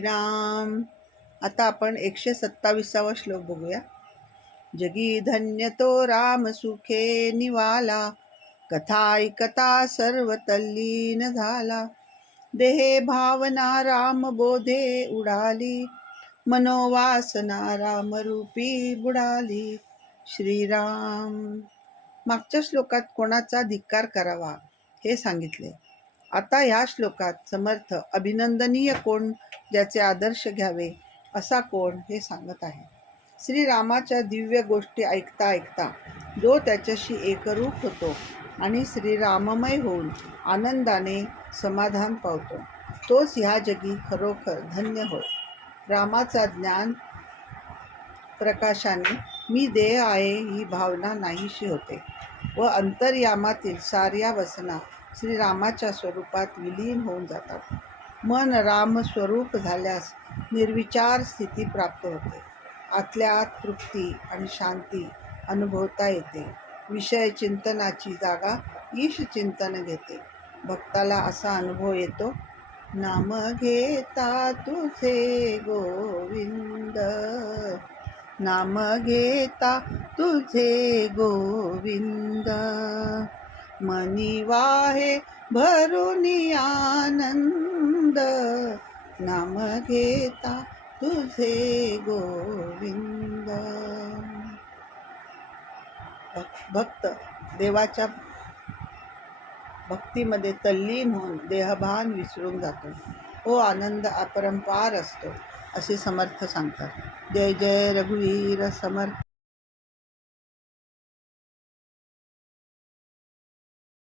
श्रीराम. आता आपण एकशे सत्तावीसावा श्लोक बघूया. जगी धन्य तो राम सुखे निवाला कथा ऐकता सर्व तल्लीन झाला. देहे भावना राम बोधे उडाली मनोवासना राम रूपी बुडाली. श्रीराम. मागच्या श्लोकात कोणाचा धिक्कार करावा हे सांगितले. आता ह्या श्लोकात समर्थ अभिनंदनीय कोण? ज्याचे आदर्श घ्यावे असा कोण हे सांगत आहे. श्रीरामाच्या दिव्य गोष्टी ऐकता ऐकता जो त्याच्याशी एकरूप होतो आणि श्रीराममय होऊन आनंदाने समाधान पावतो तोच ह्या जगी खरोखर धन्य होय. रामाचा ज्ञान प्रकाशाने मी देह आहे ही भावना नाहीशी होते व अंतर्यामातील साऱ्या वसना श्रीरामाच्या स्वरूपात विलीन होऊन जातात. मन रामस्वरूप झाल्यास निर्विचार स्थिती प्राप्त होते. आतल्या आत तृप्ती आणि शांती अनुभवता येते. विषय चिंतनाची जागा ईश चिंतन घेते. भक्ताला असा अनुभव येतो नाम घेता तुझे गोविंद. नाम घेता तुझे गोविंद. मनी वाहे भरुनी आनंद. नाम घेता तुझे गोविंद. भक्त देवाच्या भक्तीमध्ये तल्लीन होऊन देहभान विसरून जातो. हो आनंद अपरंपार असतो असे समर्थ सांगतात. जय जय रघुवीर समर्थ.